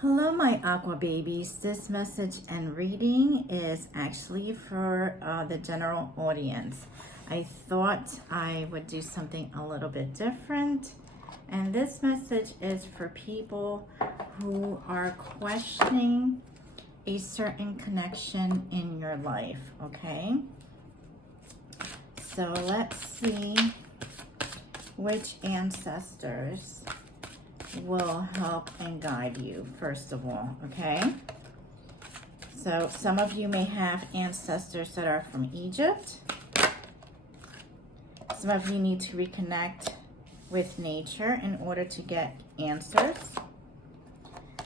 Hello, my Aqua babies. This message and reading is actually for the general audience. I thought I would do something a little bit different. And this message is for people who are questioning a certain connection in your life, okay? So let's see which ancestors will help and guide you, first of all, okay? So some of you may have ancestors that are from Egypt. Some of you need to reconnect with nature in order to get answers.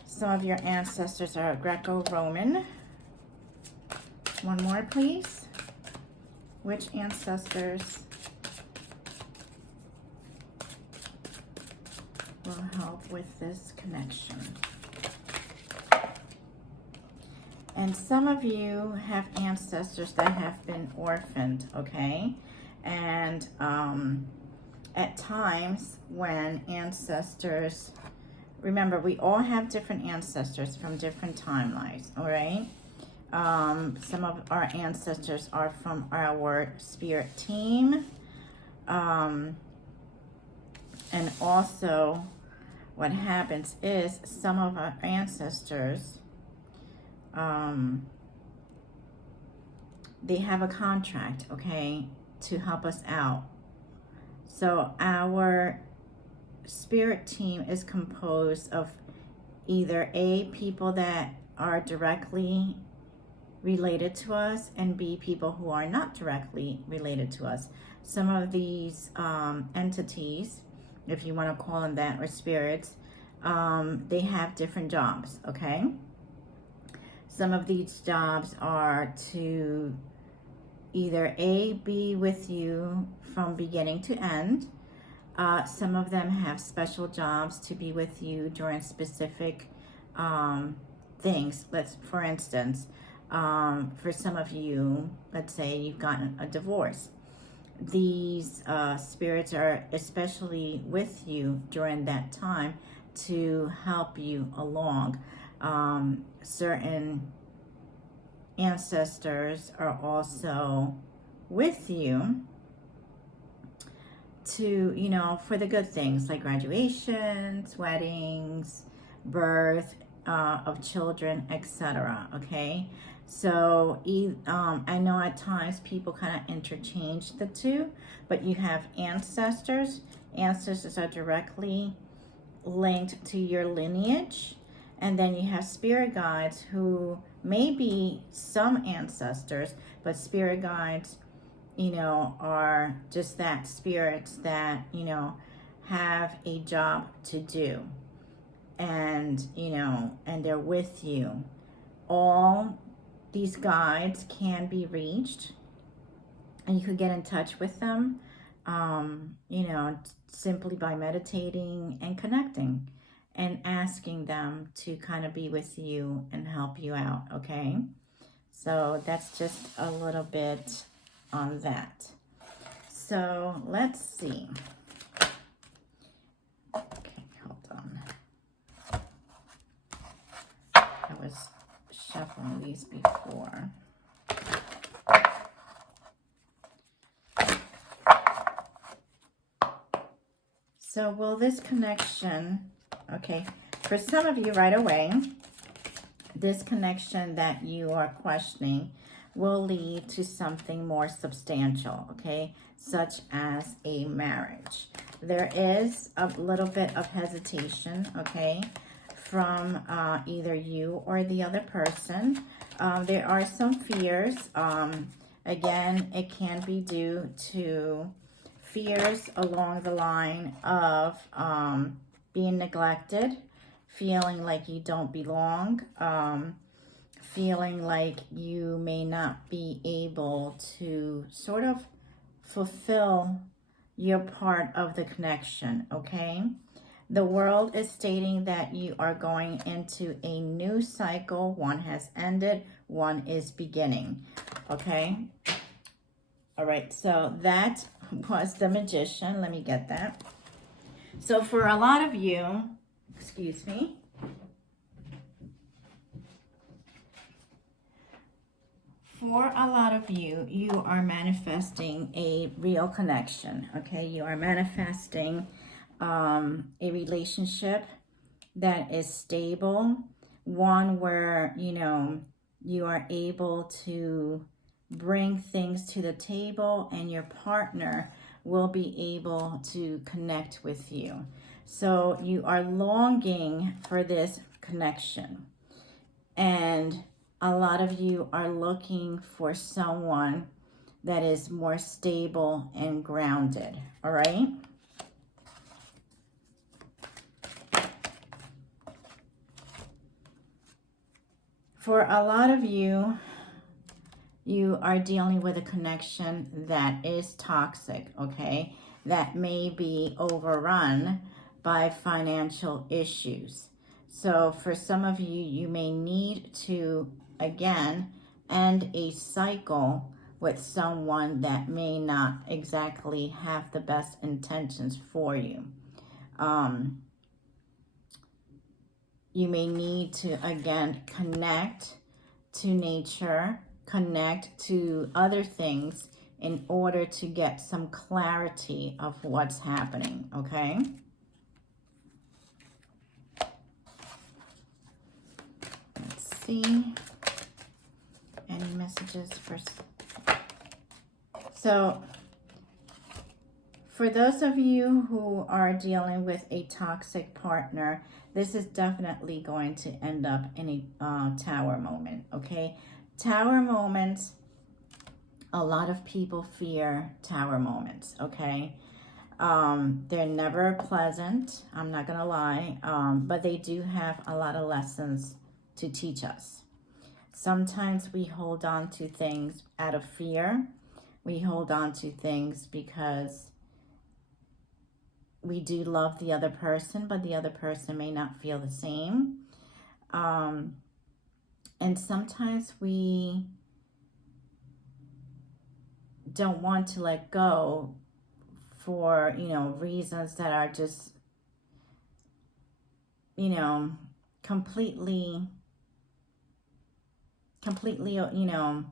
Some of your ancestors are Greco-Roman. One more, please. Which ancestors will help with this connection? And some of you have ancestors that have been orphaned, okay? And at times when ancestors, remember, we all have different ancestors from different timelines, all right? Some of our ancestors are from our spirit team. And also, what happens is some of our ancestors, they have a contract, okay, to help us out. So our spirit team is composed of either A, people that are directly related to us, and B, people who are not directly related to us. Some of these entities, if you want to call them that, or spirits, they have different jobs, okay? Some of these jobs are to either A, be with you from beginning to end. Some of them have special jobs to be with you during specific things. For instance, for some of you, let's say you've gotten a divorce. These spirits are especially with you during that time to help you along. Certain ancestors are also with you to, you know, for the good things like graduations, weddings, birth of children, etc. Okay, so I know at times people kind of interchange the two, but you have ancestors. Ancestors are directly linked to your lineage, and then you have spirit guides who may be some ancestors, but spirit guides, you know, are just that, spirits that, you know, have a job to do, and, you know, and they're with you. All these guides can be reached, and you could get in touch with them, you know, simply by meditating and connecting and asking them to kind of be with you and help you out, okay? So that's just a little bit on that. So let's see. Okay, hold on. I was shuffling these before. So will this connection, okay, for some of you right away, this connection that you are questioning will lead to something more substantial, okay, such as a marriage. There is a little bit of hesitation, okay, from either you or the other person. There are some fears. Again, it can be due to fears along the line of being neglected, feeling like you don't belong, feeling like you may not be able to sort of fulfill your part of the connection, okay? The world is stating that you are going into a new cycle. One has ended, one is beginning, okay? All right, so that was the Magician. Let me get that. So for a lot of you, excuse me, for a lot of you, you are manifesting a real connection, okay? You are manifesting a relationship that is stable, one where, you know, you are able to bring things to the table and your partner will be able to connect with you. So you are longing for this connection. And a lot of you are looking for someone that is more stable and grounded, all right? For a lot of you, you are dealing with a connection that is toxic, okay? That may be overrun by financial issues. So for some of you, you may need to, again, end a cycle with someone that may not exactly have the best intentions for you. You may need to, again, connect to nature, connect to other things in order to get some clarity of what's happening, okay? Let's see. Any messages for... So, for those of you who are dealing with a toxic partner, this is definitely going to end up in a tower moment, okay? Tower moments, a lot of people fear tower moments, okay? They're never pleasant, I'm not gonna lie, but they do have a lot of lessons to teach us. Sometimes we hold on to things out of fear. We hold on to things because we do love the other person, but the other person may not feel the same. And sometimes we don't want to let go for, you know, reasons that are just, you know, completely, you know,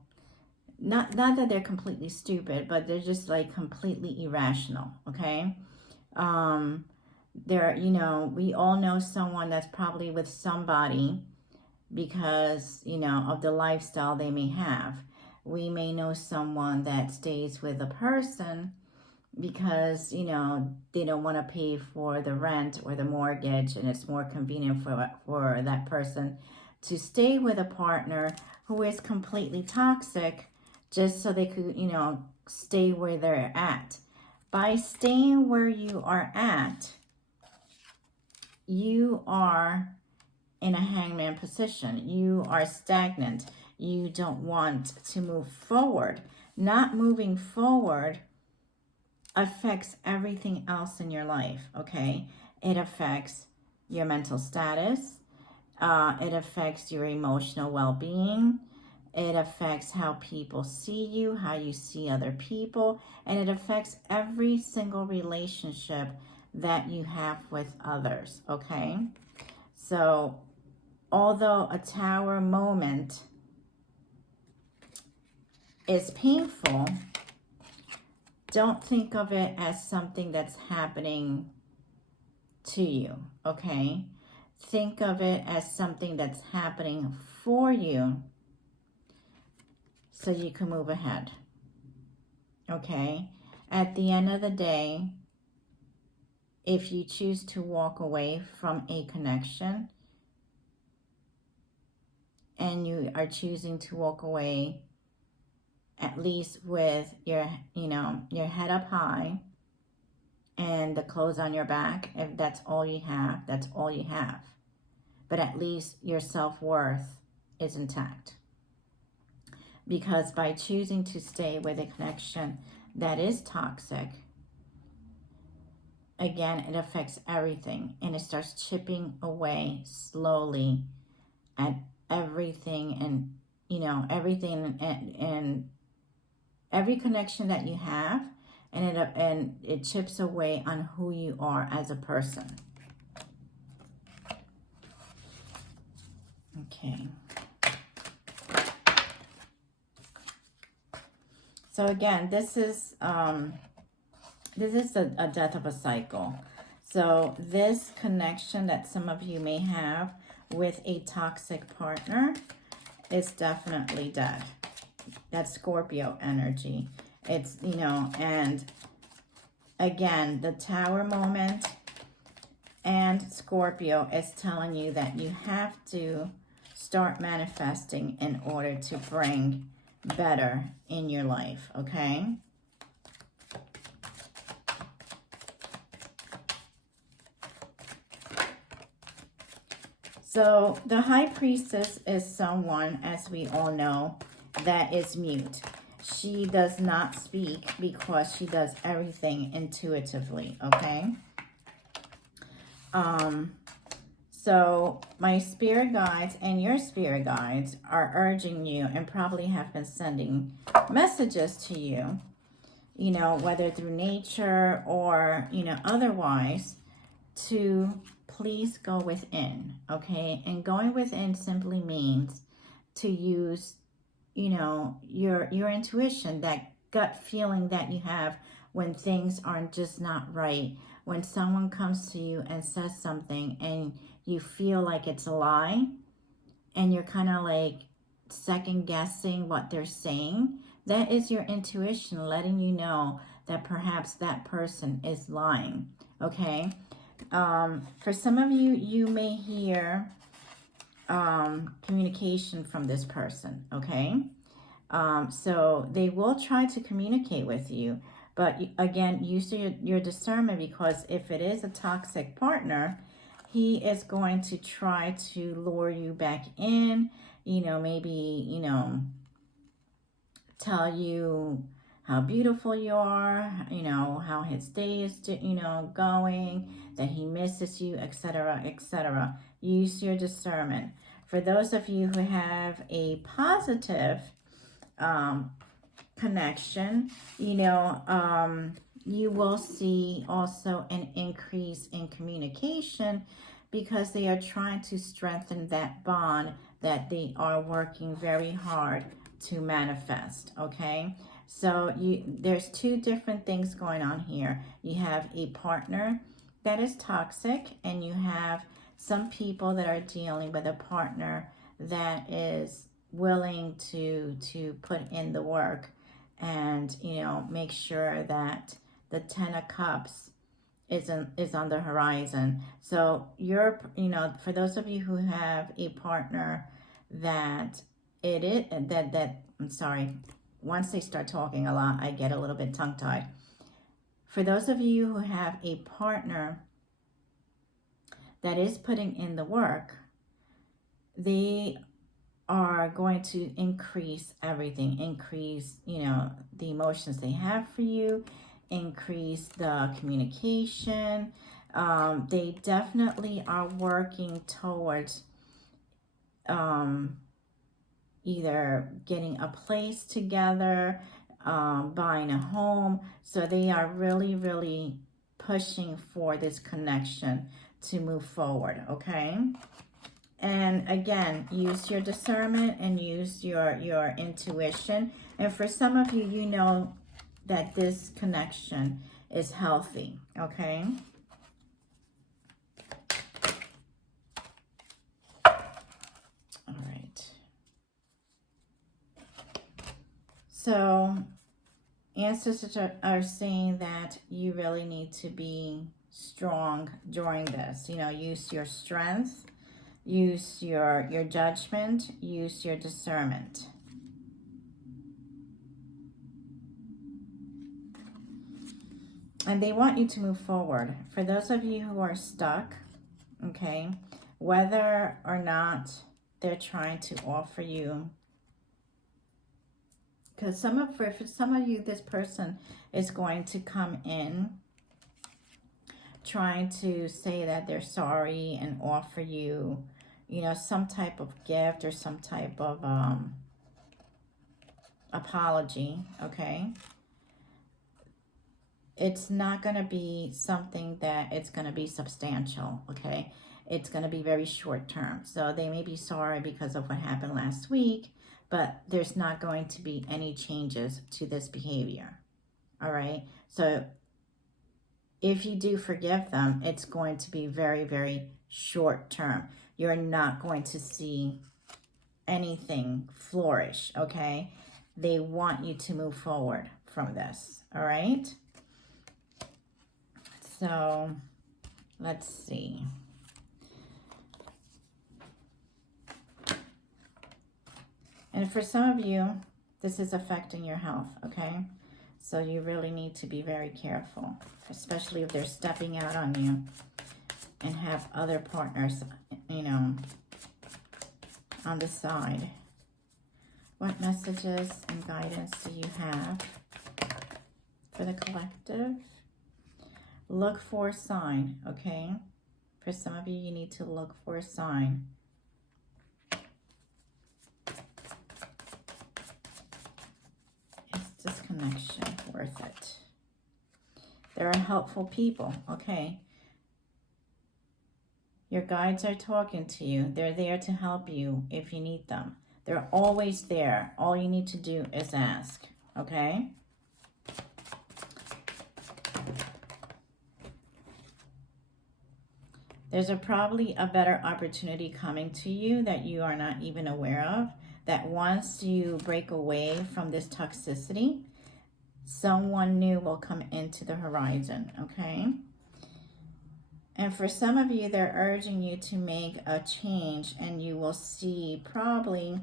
not that they're completely stupid, but they're just like completely irrational, okay? There, you know, we all know someone that's probably with somebody because, you know, of the lifestyle they may have. We may know someone that stays with a person because, you know, they don't want to pay for the rent or the mortgage, and it's more convenient for that person to stay with a partner who is completely toxic just so they could, you know, stay where they're at. By staying where you are at, you are in a hangman position. You are stagnant. You don't want to move forward. Not moving forward affects everything else in your life, okay? It affects your mental status. It affects your emotional well-being. It affects how people see you, how you see other people, and it affects every single relationship that you have with others, okay? So, although a tower moment is painful, don't think of it as something that's happening to you, okay? Think of it as something that's happening for you so you can move ahead, okay? At the end of the day, if you choose to walk away from a connection and you are choosing to walk away at least with your, you know, your head up high and the clothes on your back, if that's all you have, that's all you have. But at least your self-worth is intact. Because by choosing to stay with a connection that is toxic, again, it affects everything. And it starts chipping away slowly at everything and, you know, everything and every connection that you have. And it chips away on who you are as a person. Okay. So again, this is a death of a cycle. So this connection that some of you may have with a toxic partner is definitely dead. That's Scorpio energy. It's, you know, and again, the Tower moment and Scorpio is telling you that you have to start manifesting in order to bring better in your life, okay? So the High Priestess is someone, as we all know, that is mute. She does not speak because she does everything intuitively, okay? So my spirit guides and your spirit guides are urging you and probably have been sending messages to you, you know, whether through nature or, you know, otherwise, to please go within, okay? And going within simply means to use, you know, your intuition, that gut feeling that you have when things are just not right. When someone comes to you and says something and you feel like it's a lie and you're kind of like second guessing what they're saying, that is your intuition letting you know that perhaps that person is lying, okay? For some of you, you may hear communication from this person, okay? So they will try to communicate with you, but again, use your discernment, because if it is a toxic partner, he is going to try to lure you back in, you know, maybe, you know, tell you how beautiful you are, you know, how his day is, you know, going, that he misses you, etc., etc. Use your discernment. For those of you who have a positive connection, you know, you will see also an increase in communication because they are trying to strengthen that bond that they are working very hard to manifest, okay? So there's two different things going on here. You have a partner that is toxic, and you have some people that are dealing with a partner that is willing to put in the work and, you know, make sure that the 10 of Cups is on the horizon. So you're, you know, for those of you who have a partner that I'm sorry, once they start talking a lot, I get a little bit tongue-tied. For those of you who have a partner that is putting in the work, they are going to increase everything, increase, you know, the emotions they have for you, increase the communication. They definitely are working towards either getting a place together, buying a home. So they are really, really pushing for this connection to move forward, okay? And again, use your discernment and use your intuition. And for some of you, you know that this connection is healthy, okay? All right. So ancestors are saying that you really need to be strong during this. You know, use your strength, use your judgment, use your discernment. And they want you to move forward. For those of you who are stuck, okay, whether or not they're trying to offer you, because for some of you, this person is going to come in trying to say that they're sorry and offer you, you know, some type of gift or some type of apology, okay? It's not going to be something that it's going to be substantial, okay? It's going to be very short term. So they may be sorry because of what happened last week, but there's not going to be any changes to this behavior. All right. So if you do forgive them, it's going to be very, very short term. You're not going to see anything flourish, okay? They want you to move forward from this, all right? So let's see. And for some of you, this is affecting your health, okay? So you really need to be very careful, especially if they're stepping out on you and have other partners, you know, on the side. What messages and guidance do you have for the collective? Look for a sign, okay? For some of you, you need to look for a sign. Is this connection worth it? There are helpful people, okay? Your guides are talking to you. They're there to help you if you need them. They're always there. All you need to do is ask, okay? There's probably a better opportunity coming to you that you are not even aware of, that once you break away from this toxicity, someone new will come into the horizon, okay? And for some of you, they're urging you to make a change, and you will see probably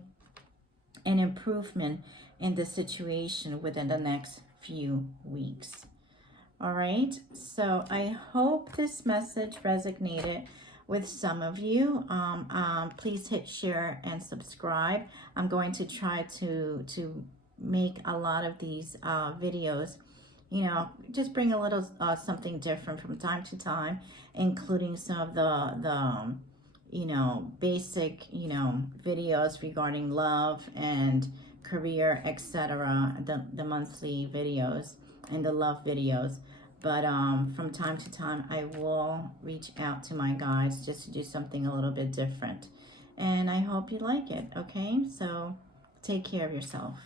an improvement in the situation within the next few weeks. All right, so I hope this message resonated with some of you. Please hit share and subscribe. I'm going to try to make a lot of these videos, you know, just bring a little something different from time to time, including some of the you know, basic, you know, videos regarding love and career, etc., the monthly videos and the love videos. But from time to time, I will reach out to my guides just to do something a little bit different. And I hope you like it, okay? So take care of yourself.